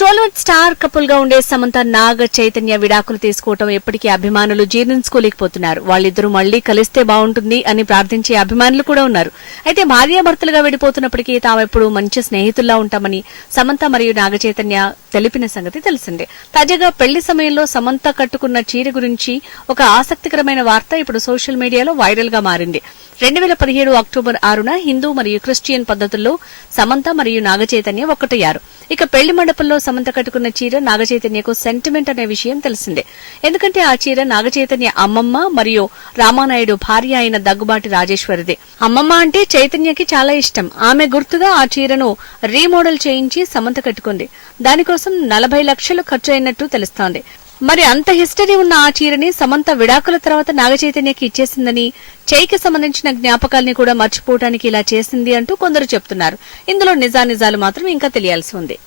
Tollywood star కపుల్గా ఉండే సమంత నాగ చైతన్య విడాకులు తీసుకోవటం ఎప్పటికీ అభిమానులు జీర్ణించుకోలేకపోతున్నారు. వాళ్ళిద్దరూ మళ్ళీ కలిస్తే బాగుంటుంది అని ప్రార్థించే అభిమానులు కూడా ఉన్నారు. అయితే భార్యాభర్తలుగా విడిపోతున్నప్పటికీ తామెప్పుడు మంచి స్నేహితుల్లా ఉంటామని సమంత మరియు నాగ చైతన్య తెలిపిన సంగతి తెలిసిందే. తాజాగా పెళ్ళి సమయంలో సమంత కట్టుకున్న చీర గురించి ఒక ఆసక్తికరమైన వార్త ఇప్పుడు సోషల్ మీడియాలో వైరల్గా మారింది. రెండు వేల పదిహేడు అక్టోబర్ ఆరున హిందూ మరియు క్రిస్టియన్ పద్ధతుల్లో సమంత మరియు నాగచైతన్య ఒక్కటయ్యారు ఇక పెళ్ళి మండపంలో సమంత కట్టుకున్న చీర నాగచైతన్యకు సెంటిమెంట్ అనే విషయం తెలిసిందే. ఎందుకంటే ఆ చీర నాగచైతన్య అమ్మమ్మ మరియు రామానాయుడు భార్య అయిన దగ్గుబాటి రాజేశ్వరిదే. అమ్మమ్మ అంటే చైతన్యకి చాలా ఇష్టం. ఆమె గుర్తుగా ఆ చీరను రీమోడల్ చేయించి సమంత కట్టుకుంది. దానికోసం నలభై లక్షలు ఖర్చు అయినట్టు తెలుస్తోంది. మరి అంత హిస్టరీ ఉన్న ఆ చీరని సమంత విడాకుల తర్వాత నాగచైతన్యకి ఇచ్చేసిందని చైకి సంబంధించిన జ్ఞాపకాల్ని కూడా మర్చిపోవటానికి ఇలా చేసింది అంటూ కొందరు చెప్తున్నారు. ఇందులో నిజానిజాలు మాత్రం ఇంకా తెలియాల్సి ఉంది.